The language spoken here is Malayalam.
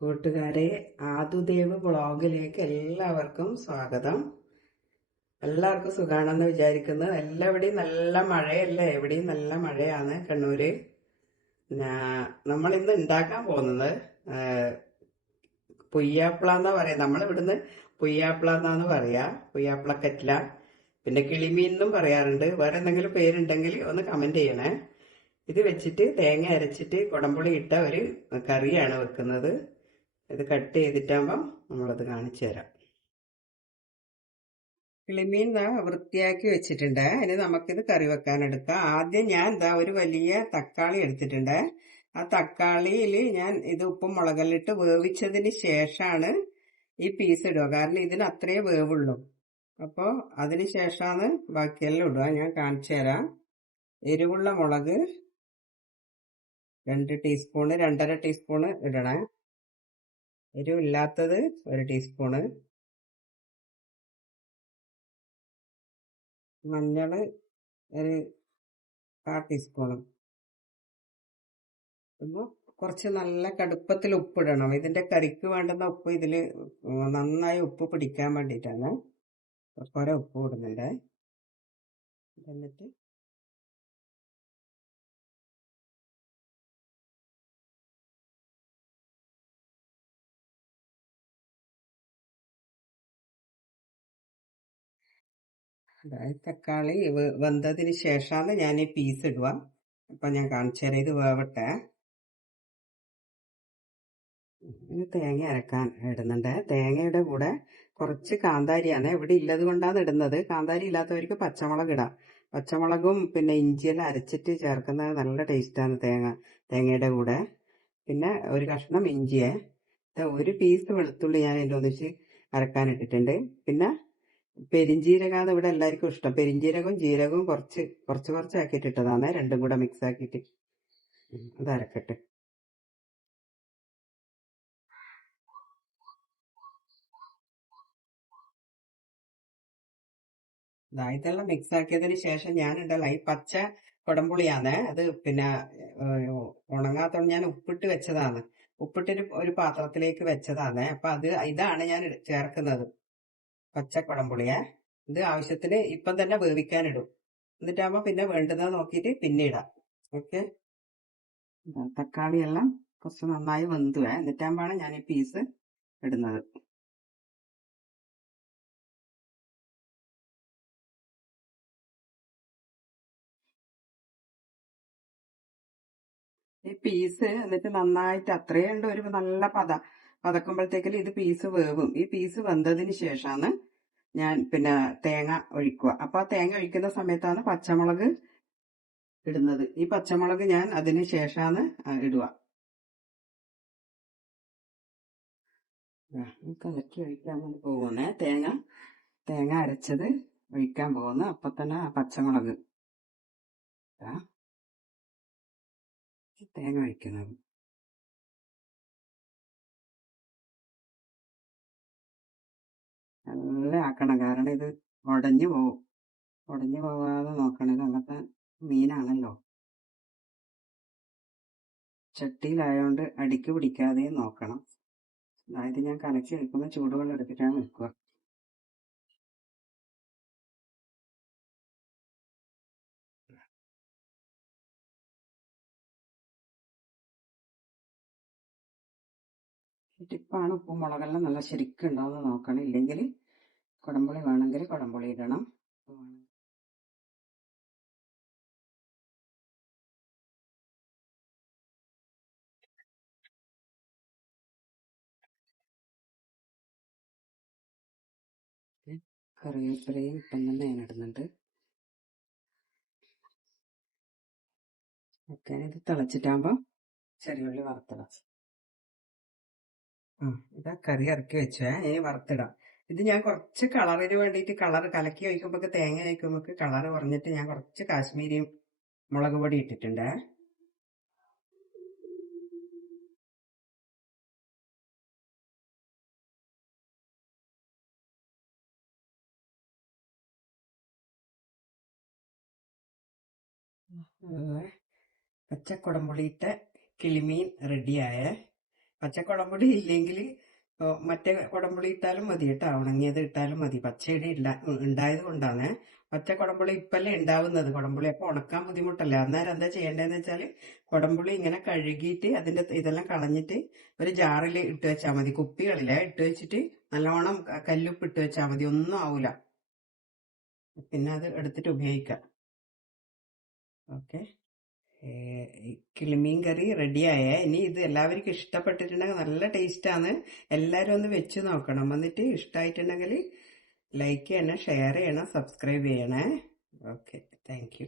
കൂട്ടുകാരെ, ആദുദേവ് വ്ളോഗിലേക്ക് എല്ലാവർക്കും സ്വാഗതം. എല്ലാവർക്കും സുഖാണെന്ന് വിചാരിക്കുന്നു. എല്ലാവിടെയും നല്ല മഴയല്ലേ? എവിടെയും നല്ല മഴയാണ് കണ്ണൂര്. നമ്മൾ ഇന്ന് ഉണ്ടാക്കാൻ പോകുന്നത് പുയ്യാപ്പിള എന്നാ പറയാ. നമ്മളിവിടുന്ന് പുയ്യാപ്പിള എന്നാണ് പറയാ. പുയ്യാപ്പിളക്കറ്റില, പിന്നെ കിളിമീൻ എന്നും പറയാറുണ്ട്. വേറെ എന്തെങ്കിലും പേരുണ്ടെങ്കിൽ ഒന്ന് കമന്റ് ചെയ്യണേ. ഇത് വെച്ചിട്ട് തേങ്ങ അരച്ചിട്ട് കുടംപുളി ഇട്ട ഒരു കറിയാണ് വെക്കുന്നത്. ഇത് കട്ട് ചെയ്തിട്ടാകുമ്പം നമ്മളത് കാണിച്ചു തരാം. കിളിമീൻ വൃത്തിയാക്കി വെച്ചിട്ടുണ്ട്. ഇനി നമുക്കിത് കറി വെക്കാൻ എടുക്കാം. ആദ്യം ഞാൻ ഒരു വലിയ തക്കാളി എടുത്തിട്ടുണ്ട്. ആ തക്കാളിയിൽ ഞാൻ ഇത് ഉപ്പും മുളകല്ലിട്ട് വേവിച്ചതിന് ശേഷമാണ് ഈ പീസ് ഇടുക. കാരണം ഇതിന് അത്രേ വേവുള്ളൂ. അപ്പോൾ അതിന് ശേഷമാണ് ബാക്കിയെല്ലാം ഇടുക. ഞാൻ കാണിച്ചു തരാം. എരിവുള്ള മുളക് 2 ടീസ്പൂണ്, 2.5 ടീസ്പൂണ് ഇടണേ. എരിവില്ലാത്തത് 1 ടീസ്പൂണ്. മഞ്ഞൾ ഒരു 1/4 ടീസ്പൂണ്. അപ്പോൾ കുറച്ച് നല്ല കടുപ്പത്തിൽ ഉപ്പിടണം. ഇതിന്റെ കറിക്ക് വേണ്ടുന്ന ഉപ്പ് ഇതില് നന്നായി ഉപ്പ് പിടിക്കാൻ വേണ്ടിയിട്ടാണ് കുറെ ഉപ്പ് ഇടുന്നുണ്ട്. എന്നിട്ട് തക്കാളി വെന്തതിന് ശേഷമാണ് ഞാൻ ഈ പീസ് ഇടുക. അപ്പൊ ഞാൻ കാണിച്ചു തരാം. ഇത് വേവട്ടെ. ഇത് തേങ്ങ അരക്കാൻ ഇടുന്നുണ്ട്. തേങ്ങയുടെ കൂടെ കുറച്ച് കാന്താരിയാണ്. ഇവിടെ ഇല്ലത് കൊണ്ടാണ് ഇടുന്നത്. കാന്താരി ഇല്ലാത്തവർക്ക് പച്ചമുളക് ഇടാം. പച്ചമുളകും പിന്നെ ഇഞ്ചിയെല്ലാം അരച്ചിട്ട് ചേർക്കുന്നത് നല്ല ടേസ്റ്റാണ് തേങ്ങയുടെ കൂടെ. പിന്നെ ഒരു കഷ്ണം ഇഞ്ചിയെ, ഒരു പീസ് വെളുത്തുള്ളി ഞാൻ അതിൻ്റെ ഒന്നിച്ച് അരക്കാൻ ഇട്ടിട്ടുണ്ട്. പിന്നെ പെരിഞ്ജീരകമാണ് ഇവിടെ എല്ലാവർക്കും ഇഷ്ടം. പെരിഞ്ജീരകവും ജീരകവും കുറച്ച് ആക്കിയിട്ട് ഇട്ടതാണ്. രണ്ടും കൂടെ മിക്സ് ആക്കിയിട്ട് അത് അരക്കട്ടെ. ഇതെല്ലാം മിക്സ് ആക്കിയതിന് ശേഷം ഞാനുണ്ടല്ലോ ഈ പച്ച കുടംപുളിയാണ്. അത് പിന്നെ ഉണങ്ങാത്തോണ്ട് ഞാൻ ഉപ്പിട്ട് വെച്ചതാണ്. ഉപ്പിട്ടൊരു ഒരു പാത്രത്തിലേക്ക് വെച്ചതാണ്. അപ്പൊ ഇതാണ് ഞാൻ ചേർക്കുന്നത്, പച്ച കുടംപുളിയെ. ഇത് ആവശ്യത്തിന് ഇപ്പം തന്നെ വേവിക്കാനിടും. എന്നിട്ടാകുമ്പോ പിന്നെ വേണ്ടുന്നത് നോക്കിയിട്ട് പിന്നെ ഇടാം. ഓക്കെ. തക്കാളിയെല്ലാം കുറച്ച് നന്നായി വെന്തുവേ. എന്നിട്ടാകുമ്പോഴാണ് ഞാൻ ഈ പീസ് ഇടുന്നത്. ഈ പീസ് എന്നിട്ട് നന്നായിട്ട് അത്രയും ഉണ്ട് ഒരു നല്ല പതക്കുമ്പോഴത്തേക്കും ഇത് പീസ് വേവും. ഈ പീസ് വെന്തതിന് ശേഷമാണ് ഞാൻ പിന്നെ തേങ്ങ ഒഴിക്കുക. അപ്പൊ ആ തേങ്ങ ഒഴിക്കുന്ന സമയത്താണ് പച്ചമുളക് ഇടുന്നത്. ഈ പച്ചമുളക് ഞാൻ അതിന് ശേഷമാണ് ഇടുക. കലക്കി ഒഴിക്കാൻ പോകുന്നേ. തേങ്ങ അരച്ചത് ഒഴിക്കാൻ പോകുന്നു. അപ്പൊ തന്നെ പച്ചമുളക് തേങ്ങ ഒഴിക്കുന്നത് നല്ല ആക്കണം. കാരണം ഇത് ഉടഞ്ഞു പോവാതെ നോക്കണം. ഇത് അങ്ങനത്തെ മീനാണല്ലോ. ചട്ടിയിലായോണ്ട് അടിക്ക് പിടിക്കാതെയും നോക്കണം. അതായത് ഞാൻ കലക്കി വെക്കുമ്പോൾ ചൂടുവെള്ളം എടുത്തിട്ടാണ് വെക്കുക. ടിപ്പാണ്. ഉപ്പും മുളകെല്ലാം നല്ല ശരിക്കും ഉണ്ടോയെന്ന് നോക്കണം. ഇല്ലെങ്കിൽ കുടംപുളി വേണമെങ്കിൽ കുടംപുളി ഇടണം. കറിവേപ്പിലയും ഇപ്പം തന്നെ ഞാൻ ഇടുന്നുണ്ട്. ഓക്കെ. ഇത് തിളച്ചിട്ടാകുമ്പോൾ ചെറിയുള്ളി വറുത്തിടാം. ഇതാ കറി ഇറക്കി വെച്ചേ. ഇനി വറുത്തിടാം. ഇത് ഞാൻ കുറച്ച് കളറിന് വേണ്ടിയിട്ട് കളർ കലക്കി ഒഴിക്കുമ്പോൾ തേങ്ങ ഒഴിക്കുമ്പോൾ കളർ കുറഞ്ഞിട്ട് ഞാൻ കുറച്ച് കാശ്മീരി മുളക് പൊടി ഇട്ടിട്ടുണ്ട്. പച്ചക്കുടംപുളിയിട്ട കിളിമീൻ റെഡിയായ. പച്ചക്കുടംപുളി ഇല്ലെങ്കിൽ മറ്റേ കുടംപുളി ഇട്ടാലും മതി കേട്ടോ, ഉണങ്ങിയത് ഇട്ടാലും മതി. പച്ചയുടെ ഉണ്ടായത് കൊണ്ടാണ്. പച്ച കുടംപുളി ഇപ്പല്ലേ ഉണ്ടാവുന്നത് കുടംപുളി, അപ്പൊ ഉണക്കാൻ ബുദ്ധിമുട്ടല്ലേ. അന്നേരം എന്താ ചെയ്യേണ്ടതെന്ന് വെച്ചാല് കുടംപുളി ഇങ്ങനെ കഴുകിയിട്ട് അതിന്റെ ഇതെല്ലാം കളഞ്ഞിട്ട് ഒരു ജാറിൽ ഇട്ട് വെച്ചാൽ മതി. കുപ്പികളിലെ ഇട്ട് വെച്ചിട്ട് നല്ലോണം കല്ലുപ്പ് ഇട്ട് വെച്ചാൽ മതി, ഒന്നും ആവൂല. പിന്നെ അത് എടുത്തിട്ട് ഉപയോഗിക്കാം. ഓക്കെ, കിളിമീൻ കറി റെഡിയായേ. ഇനി ഇത് എല്ലാവർക്കും ഇഷ്ടപ്പെട്ടിട്ടുണ്ടെങ്കിൽ നല്ല ടേസ്റ്റാണ്. എല്ലാവരും ഒന്ന് വെച്ച് നോക്കണം. എന്നിട്ട് ഇഷ്ടമായിട്ടുണ്ടെങ്കിൽ ലൈക്ക് ചെയ്യണം, ഷെയർ ചെയ്യണം, സബ്സ്ക്രൈബ് ചെയ്യണേ. Okay, thank you.